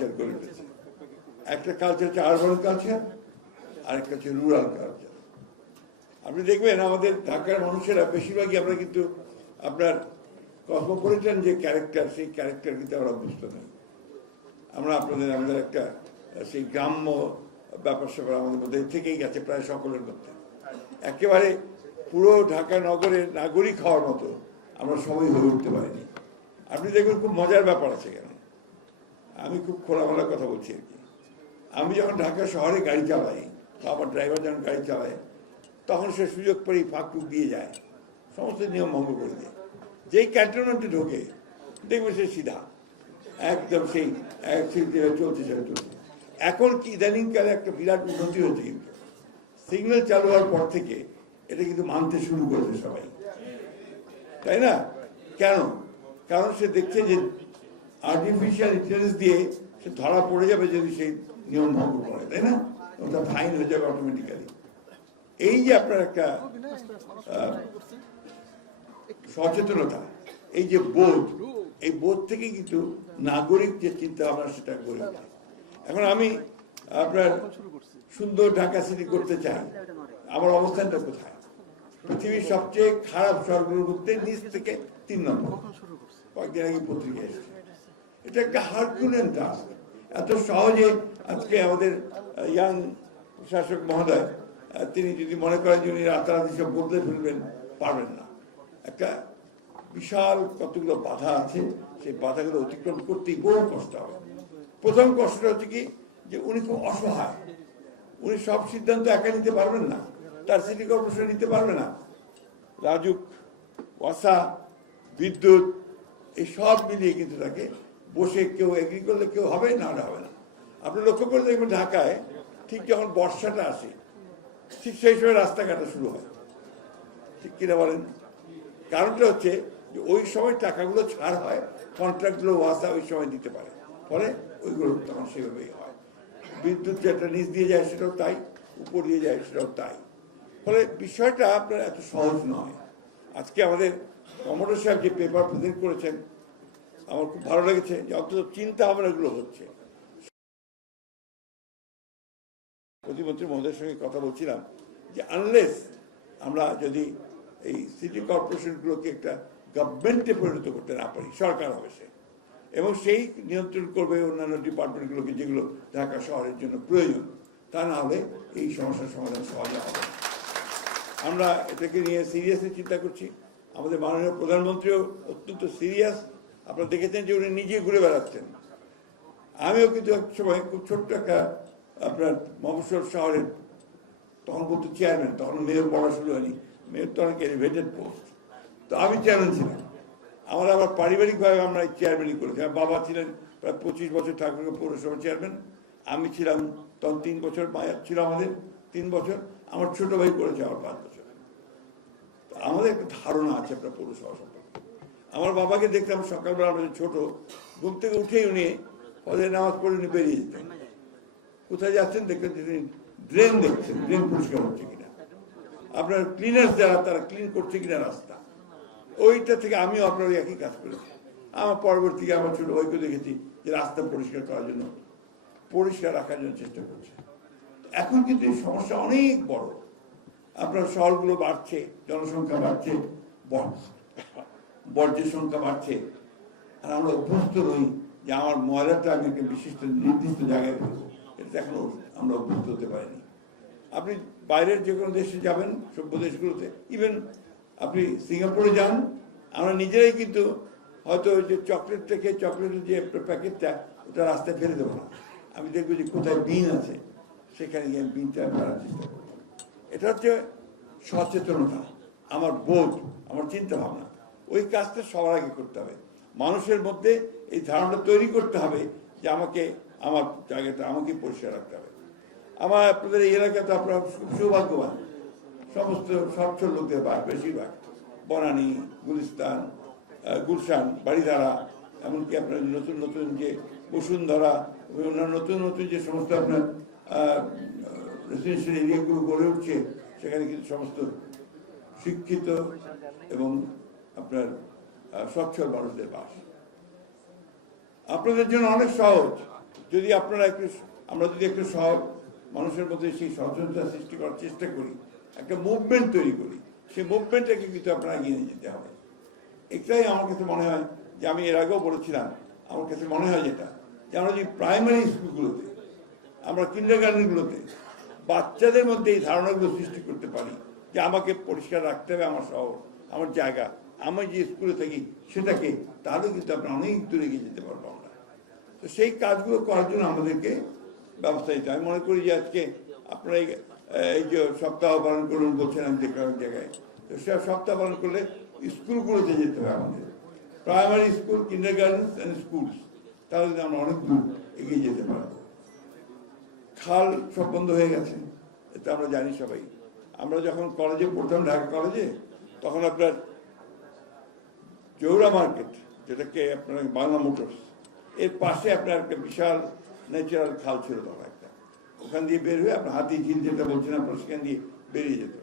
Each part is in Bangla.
গড়ে উঠেছে। একটা কালচার হচ্ছে আরবান কালচার, আরেকটা হচ্ছে রুরাল কালচার। আপনি দেখবেন আমাদের ঢাকার মানুষেরা বেশিরভাগই আমরা কিন্তু আপনার কসমোপলিটান যে ক্যারেক্টার, সেই ক্যারেক্টার কিন্তু আমরা অভ্যস্ত নই। আমরা আমাদের একটা সেই গ্রাম্য ব্যাপার স্যাপার আমাদের মধ্যে থেকেই গেছে প্রায় সকলের মধ্যে। একেবারে পুরো ঢাকা নগরের নাগরিক হওয়ার মতো আমরা সবাই হয়ে উঠতে পারিনি। আপনি দেখবেন খুব মজার ব্যাপার আছে এখানে। আমি খুব খোলামেলা কথা বলছি আর কি। আমি যখন ঢাকা শহরে গাড়ি চালাই বা আমার ড্রাইভার যখন গাড়ি চালায়, তখন সে সুযোগ পেয়েই ফাঁক দিয়ে যায়, সমস্ত নিয়ম ভঙ্গ করে দেয়। যেই ক্যান্টনমেন্টে ঢোকে দেখবে সে সিধা একদম সেই চলছে। এখন কি ইদানিংকালে একটা বিরাট উন্নতি হয়েছে, কিন্তু সিগন্যাল চালু হওয়ার পর থেকে এটা কিন্তু মানতে শুরু করেছে সবাই, তাই না? কেন? কারণ সে দেখছে যে আর্টিফিশিয়াল ইন্টেলিজেন্স দিয়ে সে ধরা পড়ে যাবে যদি সেই নিয়ম ভঙ্গ করে, তাই না? ওটা ফাইন হয়ে যাবে অটোমেটিক্যালি। এই যে আপনার একটা সচেতনতা, এই যে বোধ, এই বোধ থেকে কিন্তু নাগরিক যে চিন্তা ভাবনা সেটা গড়ে ওঠে। এখন আমি আপনার সুন্দর ঢাকা সিটি করতে চাই, আমার অবস্থানটা কোথায়? পৃথিবীর সবচেয়ে খারাপ শহরগুলোর মধ্যে নিচ থেকে 3 নম্বর। কয়েকদিন আগে পত্রিকা এসেছে। এটা একটা হারকুলিয়ান টাস্ক। এত সহজে আজকে আমাদের ইয়াং শাসক মহোদয় তিনি যদি মনে করেন যে উনি রাতারাতি সব বদলে ফেলবেন, পারবেন না। একটা বিশাল কতগুলো বাধা আছে, সেই বাধাগুলো অতিক্রম করতেই বহু কষ্ট হবে। প্রথম কষ্টটা হচ্ছে কি, যে উনি খুব অসহায়। উনি সব সিদ্ধান্ত একা নিতে পারবেন না, তার সিটি কর্পোরেশন নিতে পারবে না। রাজুক, ওয়াসা, বিদ্যুৎ, এই সব মিলিয়ে কিন্তু তাকে বসে কেউ এগ্রি করলে কেউ হবে, না হবে না। আপনি লক্ষ্য করে দেখবেন ঢাকায় ঠিক যখন বর্ষাটা আসে, ঠিক সেই সময় রাস্তাঘাটা শুরু হয়, ঠিক কিনা বলেন? কারণটা হচ্ছে যে ওই সময় টাকাগুলো ছাড় হয়, কন্ট্রাক্টগুলো ওয়াসা ওই সময় দিতে পারে, ফলে ওইগুলো তখন সেভাবেই হয়। বিদ্যুৎ যেটা নিচ দিয়ে যায় সেটাও তাই, উপর দিয়ে যায় সেটাও তাই। ফলে বিষয়টা আপনার এত সহজ নয়। আজকে আমাদের কমোডর সাহেব যে পেপার প্রেজেন্ট করেছেন, আমার খুব ভালো লেগেছে যে অন্তত চিন্তা ভাবনাগুলো হচ্ছে। প্রতিমন্ত্রী মহোদয়ের সঙ্গে কথা বলছিলাম যে আনলেস আমরা যদি এই সিটি কর্পোরেশনগুলোকে একটা গভর্নমেন্টে পরিণত করতে না পারি, সরকার হবে সে, এবং সেই নিয়ন্ত্রণ করবে অন্যান্য ডিপার্টমেন্টগুলোকে যেগুলো ঢাকা শহরের জন্য প্রয়োজন, তা না হলে এই সমস্যার সমাধান সহজে হবে। আমরা এটাকে নিয়ে সিরিয়াসলি চিন্তা করছি। আমাদের মাননীয় প্রধানমন্ত্রীও অত্যন্ত সিরিয়াস। আপনারা দেখেছেন যে উনি নিজে ঘুরে বেড়াচ্ছেন। আমিও কিন্তু এক সময় খুব ছোট্ট একটা আপনার মফস্বল শহরের, তখন বলতো চেয়ারম্যান, তখন মেয়র পড়া শুরু হয়নি, মেয়র তো অনেক এলিভেটেড পোস্ট, তো আমি চেয়ারম্যান ছিলাম। আমরা আবার পারিবারিকভাবে আমরা চেয়ারম্যানই করেছি। আমার বাবা ছিলেন প্রায় 25 বছর ঠাকুরগাঁও পৌরসভার চেয়ারম্যান, আমি ছিলাম তখন 3 বছর, মায়া ছিল আমাদের 3 বছর, আমার ছোট ভাই করেছে আমার 5 বছর। আমাদের একটা ধারণা আছে আপনার পৌরসভা সম্পর্কে। আমার বাবাকে দেখতাম সকালবেলা, আমাদের ছোট, ঘুম থেকে উঠেই উনি পরে নামাজ পড়ে উনি বেরিয়ে যেতেন। কোথায় যাচ্ছেন দেখতেন তিনি ড্রেন দেখছেন, ড্রেন পরিষ্কার হচ্ছে কিনা, আপনার ক্লিনার্স যারা তারা ক্লিন করছে কিনা রাস্তা, ওইটা থেকে আমিও আপনার একই কাজ করেছি। আমার পরবর্তীকে আমার ছোট ভাইকে দেখেছি যে রাস্তা পরিষ্কার করার জন্য, পরিষ্কার রাখার জন্য চেষ্টা করছে। এখন কিন্তু এই সমস্যা অনেক বড়। আপনার শহরগুলো বাড়ছে, জনসংখ্যা বাড়ছে, বর্জ্যের সংখ্যা বাড়ছে, আর আমরা অভ্যস্ত নই যে আমার ময়লাটা আমি একটা বিশিষ্ট নির্দিষ্ট জায়গায় ফেলবো। এটা এখনো আমরা অভ্যস্ত হতে পারিনি। আপনি বাইরের যে কোনো দেশে যাবেন, সভ্য দেশগুলোতে, ইভেন আপনি সিঙ্গাপুরে যান, আমরা নিজেরাই কিন্তু হয়তো যে চকলেট থেকে চকলেটের যে প্যাকেটটা, ওটা রাস্তায় ফেলে দেবো না। আমি দেখবো যে কোথায় বিন আছে, সেখানে গিয়ে বিনটা ফেলার চেষ্টা করবো। এটা হচ্ছে সচেতনতা, আমার বোধ, আমার চিন্তা ভাবনা। ওই কাজটা সবার আগে করতে হবে। মানুষের মধ্যে এই ধারণা তৈরি করতে হবে যে আমাকে আমার জায়গাটা আমাকে পরিষ্কার রাখতে হবে। আমার আপনাদের এই এলাকাতে আপনারা খুব সৌভাগ্যবান, সমস্ত সচ্ছল লোকদের বেশিরভাগ বনানী, গুলিস্তান, গুলশান, বাড়িধারা, এমনকি আপনার নতুন নতুন যে বসুন্ধরা, নতুন নতুন যে সমস্ত আপনার রেসিডেন্সিয়াল এরিয়াগুলো গড়ে উঠছে, সেখানে কিন্তু সমস্ত শিক্ষিত এবং আপনার সচ্ছল মানুষদের বাস। আপনাদের জন্য অনেক সহজ, যদি আপনারা একটু, আমরা যদি একটু মানুষের মধ্যে সেই সচেতনতা সৃষ্টি করার চেষ্টা করি, একটা মুভমেন্ট তৈরি করি, সেই মুভমেন্টটাকে কিন্তু আপনারা এগিয়ে নিয়ে যেতে হবে। এটাই আমার কাছে মনে হয় যে, আমি এর আগেও বলেছিলাম, আমার কাছে মনে হয় যেটা, যে আমরা যদি প্রাইমারি স্কুলগুলোতে, আমরা কিন্ডারগার্টেনগুলোতে বাচ্চাদের মধ্যে এই ধারণাগুলো সৃষ্টি করতে পারি যে আমাকে পরিষ্কার রাখতে হবে আমার শহর, আমার জায়গা, আমি যে স্কুলে থাকি সেটাকে, তাহলে কিন্তু আমরা অনেক দূরে এগিয়ে যেতে পারবো আমরা। তো সেই কাজগুলো করার জন্য আমাদেরকে ব্যবস্থা নিতে আমি মনে করি যে আজকে আপনারা এই যে সপ্তাহ পালন করুন বলছেন, আমি দেখলাম এক জায়গায়, তো সে সপ্তাহ পালন করলে স্কুলগুলোতে যেতে হবে আমাদের, primary school, kindergarten and schools, তাহলে আমরা অনেক দূর এগিয়ে যেতে পারবো। খাল সব বন্ধ হয়ে গেছে, এটা আমরা জানি সবাই। আমরা যখন কলেজে পড়তাম, ঢাকা কলেজে, তখন আপনার জৌরা মার্কেট, যেটাকে আপনার বাংলা মোটরস, এর পাশে আপনার একটা বিশাল ন্যাচারাল খাল ছিল তখন একটা, ওখান দিয়ে বের হয়ে আপনার হাতি ঝিল যেটা বলছেন আপনার, সেখান দিয়ে বেরিয়ে যেত।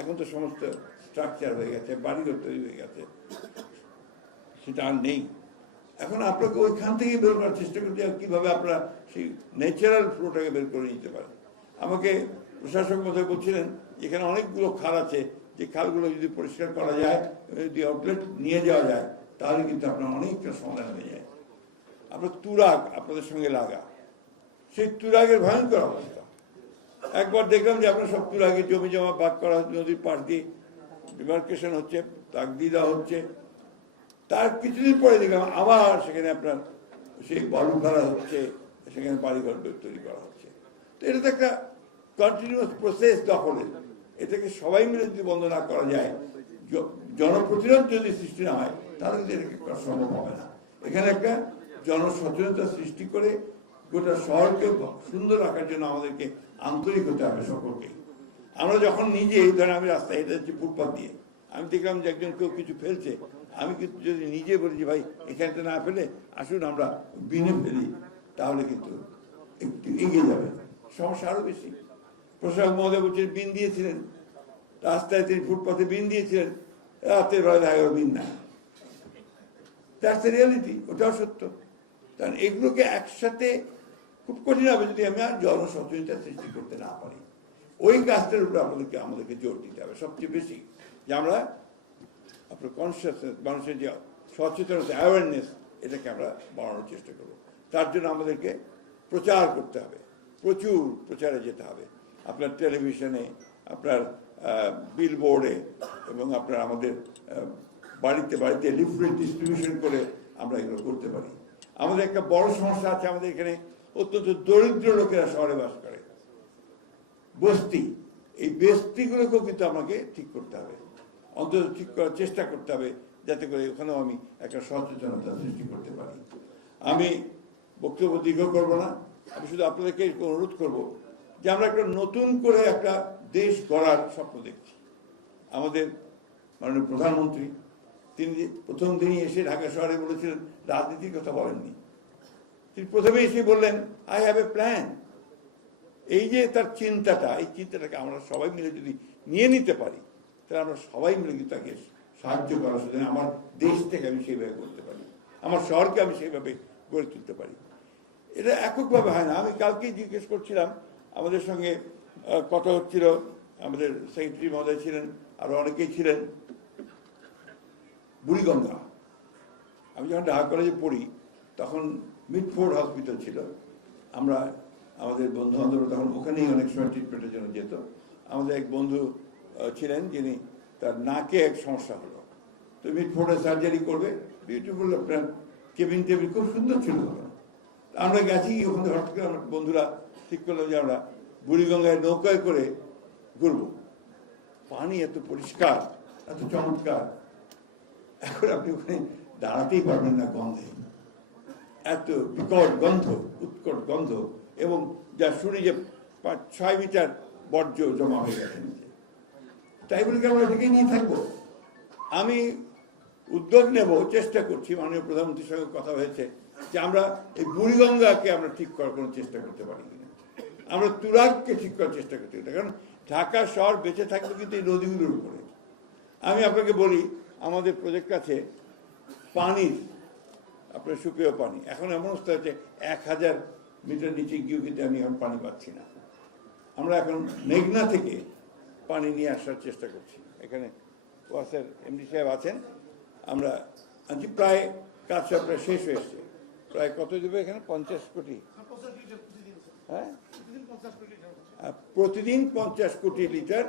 এখন তো সমস্ত স্ট্রাকচার হয়ে গেছে, বাড়িঘর তৈরি হয়ে গেছে, সেটা আর নেই। এখন আপনাকে ওইখান থেকে বের করার চেষ্টা করতে হবে, কীভাবে আপনারা সেই ন্যাচারাল ফ্লোটাকে বের করে নিতে পারেন। আমাকে প্রশাসক মধ্যে বলছিলেন এখানে অনেকগুলো খাল আছে, যে খালগুলো যদি পরিষ্কার করা যায়, যদি আউটলেট নিয়ে যাওয়া যায়, তাহলে কিন্তু আপনার অনেকটা সমাধান হয়ে যায়। আপনার তুরাগ আপনাদের সঙ্গে লাগা, সেই তুরাগের ভয়ঙ্কর অবস্থা। একবার দেখলাম যে আপনার সব তুরাগে জমি জমা ভাগ করা, নদীর পাশ দিয়ে ডিমার্কেশন হচ্ছে, তাক দিয়ে দেওয়া হচ্ছে, তার কিছুদিন পরে দেখলাম আবার সেখানে আপনার সেই বালু ফেলা হচ্ছে, সেখানে বাড়িঘর তৈরি করা হচ্ছে। তো এটা তো একটা কন্টিনিউয়াস প্রসেস দখলের, এটাকে সবাই মিলে যদি বন্ধ না করা যায়, জনপ্রতিরোধ যদি সৃষ্টি না হয়, তাহলে কিন্তু এটাকে করা সম্ভব হবে না। এখানে একটা জনসচেতনতা সৃষ্টি করে গোটা শহরকে সুন্দর রাখার জন্য আমাদেরকে আন্তরিক হতে হবে সকলকে। আমরা যখন নিজে, ধরেন আমি রাস্তায় হেঁটে যাচ্ছি ফুটপাথ দিয়ে, আমি দেখলাম যে একজন কেউ কিছু ফেলছে, আমি কিন্তু যদি নিজে বলি যে ভাই এখানটা না ফেলে আসুন আমরা বিনে ফেলি, তাহলে কিন্তু একটু এগিয়ে যাবে, সমস্যা আরো বেশি। প্রশাসক মহোদয় বলছেন বিন দিয়েছিলেন রাস্তায়, তিনি ফুটপাথে বিন দিয়েছিলেন, রাতের বেলা 11 বিন না, দ্যাটস দ্য রিয়ালিটি, ওটাও সত্য। কারণ এগুলোকে একসাথে খুব কঠিন হবে যদি আমি আর জনসচেতনতা সৃষ্টি করতে না পারি। ওই কাজটার উপরে আমাদেরকে জোর দিতে হবে সবচেয়ে বেশি, যে আমরা আপনার কনসিয়াসনেস, মানুষের যে সচেতনতা, অ্যাওয়ারনেস, এটাকে আমরা বাড়ানোর চেষ্টা করব। তার জন্য আমাদেরকে প্রচার করতে হবে, প্রচুর প্রচারে যেতে হবে, আপনার টেলিভিশনে, আপনার বিলবোর্ডে, এবং আপনার আমাদের বাড়িতে বাড়িতে লিফলেট ডিস্ট্রিবিউশন করে আমরা এগুলো করতে পারি। আমাদের একটা বড় সমস্যা আছে, আমাদের এখানে অত্যন্ত দরিদ্র লোকেরা শহরে বাস করে, বস্তি, এই বস্তিগুলোকেও কিন্তু আমাকে ঠিক করতে হবে, অন্তত ঠিক করার চেষ্টা করতে হবে, যাতে করে ওখানেও আমি একটা সচেতনতা সৃষ্টি করতে পারি। আমি বক্তব্য দীর্ঘ করবো না, আমি শুধু আপনাদেরকে অনুরোধ করব যে আমরা একটা নতুন করে একটা দেশ গড়ার স্বপ্ন দেখছি। আমাদের মাননীয় প্রধানমন্ত্রী, তিনি প্রথম দিনই এসে ঢাকা শহরে বলেছিলেন, রাজনীতির কথা বলেননি, তিনি প্রথমে এসে বললেন আই হ্যাভ এ প্ল্যান। এই যে তার চিন্তাটা, এই চিন্তাটাকে আমরা সবাই মিলে যদি নিয়ে নিতে পারি, তাহলে আমরা সবাই মিলে কিন্তু তাকে সাহায্য করার সুযোগ, আমার দেশ থেকে আমি সেইভাবে করতে পারি, আমার শহরকে আমি সেইভাবে গড়ে তুলতে পারি। এটা এককভাবে হয় না। আমি কালকেই জিজ্ঞেস করছিলাম, আমাদের সঙ্গে কথা হচ্ছিল, আমাদের সেক্রেটারি মহোদয় ছিলেন, আরো অনেকেই ছিলেন, বুড়িগঙ্গা। আমি যখন ঢাকা কলেজে পড়ি তখন মিডফোর্ড হসপিটাল ছিল, আমরা আমাদের বন্ধু বান্ধব তখন ওখানেই অনেক সময় ট্রিটমেন্টের জন্য যেত। আমাদের এক বন্ধু ছিলেন যিনি, তার নাকে এক সমস্যা হলো, তো মিডফোর্ডে সার্জারি করবে, বিউটিফুল আপনার কেবিন টেবিল খুব সুন্দর ছিল। আমরা গেছি, ওখান থেকে হঠাৎ করে আমার বন্ধুরা ঠিক করলাম যে আমরা বুড়িগঙ্গায় নৌকায় করে ঘুরবো। পানি এত পরিষ্কার, এত চমৎকার, এখন আপনি ওখানে দাঁড়াতেই পারবেন না গন্ধে, এত বিকট গন্ধ, উৎকট গন্ধ, এবং যা শুনি যে 5-6 মিটার বর্জ্য জমা হয়ে গেছে নিচে। তাই বলে আমরা এটাকে নিয়ে থাকবো? আমি উদ্যোগ নেব, চেষ্টা করছি, মাননীয় প্রধানমন্ত্রীর সঙ্গে কথা হয়েছে যে আমরা এই বুড়িগঙ্গাকে আমরা ঠিক করার কোনো চেষ্টা করতে পারি কিনা, আমরা তুরাগকে ঠিক করার চেষ্টা করতে পারি, কারণ ঢাকা শহর বেঁচে থাকবে কিন্তু এই নদীগুলোর উপরে। আমি আপনাকে বলি, আমাদের প্রজেক্ট আছে পানির, আপনার সুপেয় পানি, এখন এমন অবস্থা হচ্ছে 1000 মিটার নিচে গিয়েও কিন্তু আমি এখন পানি পাচ্ছি না। আমরা এখন মেঘনা থেকে পানি নিয়ে আসার চেষ্টা করছি। এখানে ওয়াসার এমডি সাহেব আছেন, আমরা আছি প্রায় কাজটা প্রায় শেষ হয়েছে। প্রায় কত দেবে এখানে? 50 কোটি। হ্যাঁ, প্রতিদিন 50 কোটি লিটার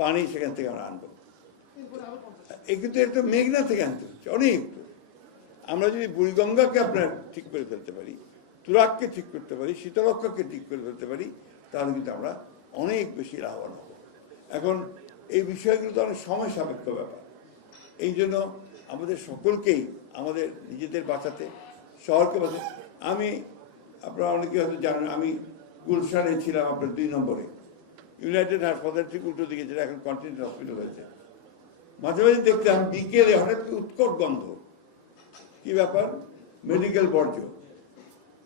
পানি সেখান থেকে আমরা আনবো। এই কিন্তু একটু মেঘনা থেকে আনতে হচ্ছে অনেক। আমরা যদি বুড়িগঙ্গাকে আপনার ঠিক করে ফেলতে পারি, তুরাগকে ঠিক করতে পারি, শীতলক্ষাকে ঠিক করে ফেলতে পারি, তাহলে কিন্তু আমরা অনেক বেশি লাভবান হব। এখন এই বিষয়গুলো তো অনেক সময় সাপেক্ষ ব্যাপার। এই জন্য আমাদের সকলকেই আমাদের নিজেদের বাঁচাতে, শহরকে বাঁচাতে, আমি আপনারা অনেকে হয়তো জানেন, আমি গুলশানে ছিলাম আপনার 2 নম্বরে, ইউনাইটেড হাসপাতাল ঠিক উল্টো দিকে, যেটা এখন কন্টিনেন্ট হসপিটাল হয়েছে। মাঝে মাঝে দেখতাম বিকেলে হঠাৎ উৎকট গন্ধ। কি ব্যাপার? মেডিকেল বর্জ্য,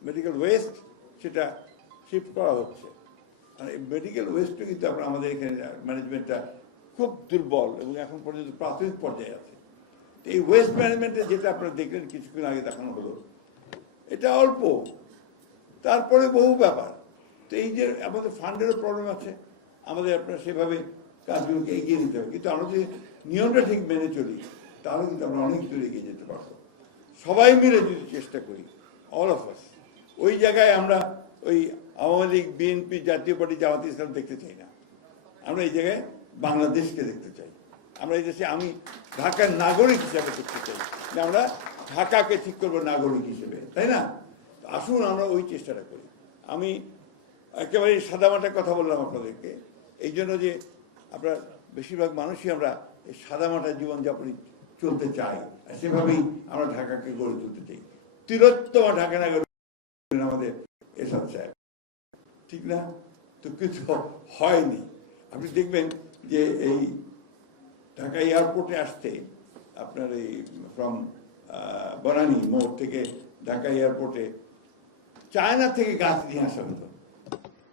মেডিকেল ওয়েস্ট, সেটা শিফট করা হচ্ছে। আর এই মেডিকেল ওয়েস্টও কিন্তু আপনার আমাদের এখানে ম্যানেজমেন্টটা খুব দুর্বল এবং এখন পর্যন্ত প্রাথমিক পর্যায়ে আছে। এই ওয়েস্ট ম্যানেজমেন্টে যেটা আপনারা দেখলেন কিছুক্ষণ আগে দেখানো হলো, এটা অল্প, তারপরে বহু ব্যাপার। তো এই যে আমাদের ফান্ডেরও প্রবলেম আছে, আমাদের আপনার সেভাবে কাজগুলোকে এগিয়ে নিতে হবে। কিন্তু আমরা যদি নিয়মটা ঠিক মেনে চলি, তাহলে কিন্তু আমরা অনেক দূর এগিয়ে যেতে পারবো। সবাই মিলে যদি চেষ্টা করি, অল অফ আস, ওই জায়গায় আমরা ওই আওয়ামী লীগ, বিএনপি, জাতীয় পার্টি, জামাত ইসলাম দেখতে চাই না। আমরা এই জায়গায় বাংলাদেশকে দেখতে চাই। আমরা এই দেশে, আমি ঢাকার নাগরিক হিসাবে দেখতে চাই যে আমরা ঢাকাকে ঠিক করবো নাগরিক হিসেবে, তাই না? আসুন আমরা ওই চেষ্টাটা করি। আমি একেবারে সাদামাটা কথা বললাম আপনাদেরকে এই জন্য যে আপনার বেশিরভাগ মানুষই আমরা এই সাদামাটা জীবনযাপনই চলতে চাই, আর সেভাবেই আমরা ঢাকাকে গড়ে তুলতে চাই। তিলোত্তমা ঢাকা নাগরিক আমাদের এরশাদ সাহেব, ঠিক না? তো কিছু হয়নি। আপনি দেখবেন যে এই ঢাকা এয়ারপোর্টে আসতে আপনার এই ফ্রম বনানী মোড় থেকে ঢাকা এয়ারপোর্টে চায়না থেকে গাছ নিয়ে আসা হতো।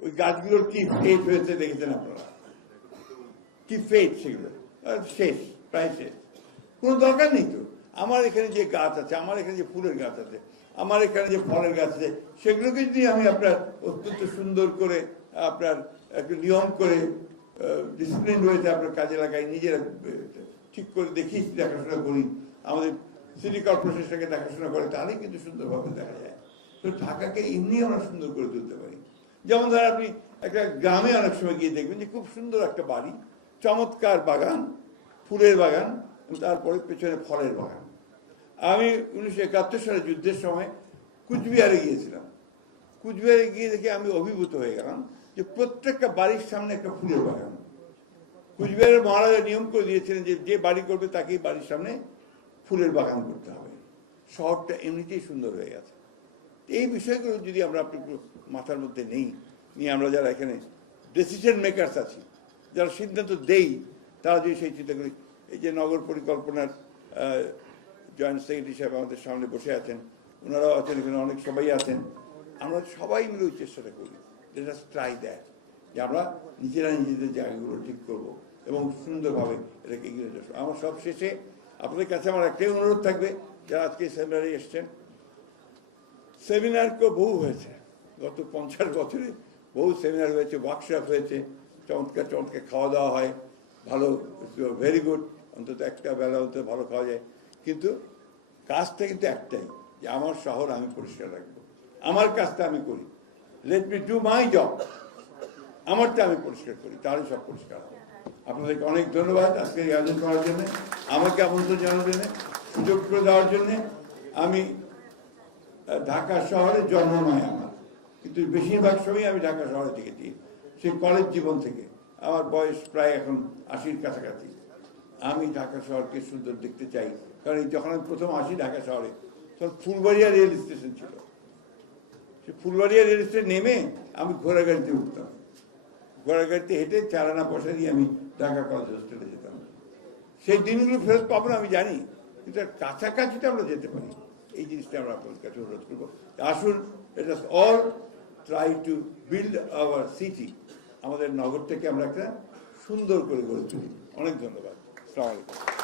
ওই গাছগুলোর কি ফেট হয়েছে দেখেছেন আপনারা? কি ফেট সেগুলো, শেষ, প্রায় শেষ। কোনো দরকার নেই তো। আমার এখানে যে গাছ আছে, আমার এখানে যে ফুলের গাছ আছে, আমার এখানে যে ফলের গাছ আছে, সেগুলোকে যদি আমি আপনার অত্যন্ত সুন্দর করে আপনার একটু নিয়ম করে ডিসিপ্লিন রয়েছে আপনার কাজে লাগাই, নিজেরা ঠিক করে দেখি, দেখাশোনা করি, আমাদের সিটি কর্পোরেশনটাকে দেখাশোনা করে, তাহলেই কিন্তু সুন্দরভাবে দেখা যায়। তো ঢাকাকে এমনি আমরা সুন্দর করে তুলতে পারি। যেমন ধর আপনি একটা গ্রামে অনেক সময় গিয়ে দেখবেন যে খুব সুন্দর একটা বাড়ি, চমৎকার বাগান, ফুলের বাগান, তারপরে পেছনে ফলের বাগান। আমি 1971 সালে যুদ্ধের সময় কুচবিহারে গিয়েছিলাম। কুচবিহারে গিয়ে দেখে আমি অভিভূত হয়ে গেলাম যে প্রত্যেকটা বাড়ির সামনে একটা ফুলের বাগান। কুচবিহারের মহারাজা নিয়ম করে দিয়েছিলেন যে যে বাড়ি করবে তাকেই বাড়ির সামনে ফুলের বাগান করতে হবে। শহরটা এমনিতেই সুন্দর হয়ে গেছে। এই বিষয়গুলো যদি আমরা আপনি মাথার মধ্যে নিয়ে আমরা যারা এখানে ডিসিশন মেকারস আছি, যারা সিদ্ধান্ত দেই, তারা যদি সেই চিন্তা করি, এই যে নগর পরিকল্পনার জয়েন্ট সেক্রেটারি সাহেব আমাদের সামনে বসে আছেন, ওনারাও আছেন, এখানে অনেক সবাই আছেন, আমরা সবাই মিলে ওই চেষ্টাটা করি, লেট ট্রাই দ্যাট, যে আমরা নিজেরা নিজেদের জায়গাগুলো ঠিক করবো এবং সুন্দরভাবে এটাকে এগিয়ে যাবো। আমার সব শেষে আপনাদের কাছে আমার একটাই অনুরোধ থাকবে, যারা আজকে সেমিনারে এসছেন, সেমিনার তো বহু হয়েছে, গত 50 বছরে বহু সেমিনার হয়েছে, ওয়ার্কশপ হয়েছে, চমৎকার চমৎকার খাওয়া দাওয়া হয়, ভালো, ভেরি গুড, অন্তত একটা বেলা হতে ভালো খাওয়া যায়। কিন্তু কাজটা কিন্তু একটাই, যে আমার শহর আমি পরিষ্কার রাখবো, আমার কাজটা আমি করি, let me do my job, আমারটা আমি পরিষ্কার করি, তাহলে সব পরিষ্কার হবে। আপনাদেরকে অনেক ধন্যবাদ আজকে এই আয়োজন করার জন্য, আমাকে আমন্ত্রণ জানার জন্য, সুযোগ করে দেওয়ার জন্যে। আমি ঢাকা শহরে জন্ম নয় আমার, কিন্তু বেশিরভাগ সময় আমি ঢাকা শহরে থেকেছি, সেই কলেজ জীবন থেকে। আমার বয়স প্রায় এখন 80-র কাছাকাছি। আমি ঢাকা শহরকে সুন্দর দেখতে চাই, কারণ যখন আমি প্রথম আসি ঢাকা শহরে, তখন ফুলবাড়িয়া রেল স্টেশন ছিল। সে ফুলবাড়িয়া রেল স্টেশন নেমে আমি ঘোড়াগাড়িতে উঠতাম, ঘোড়াগাড়িতে হেঁটে 4 আনা পয়সা দিয়ে আমি ঢাকা কলেজ হোস্টেলে যেতাম। সেই দিনগুলো ফেরত পাবো না আমি জানি, কিন্তু কাছাকাছিটা আমরা যেতে পারি, এই জিনিসটা আমরা আপনাদের কাছে অনুরোধ করবো। আসুন, let us all try to build our city, আমাদের নগরটাকে আমরা একটা সুন্দর করে গড়ে তুলি। অনেক ধন্যবাদ। আসসালামু আলাইকুম।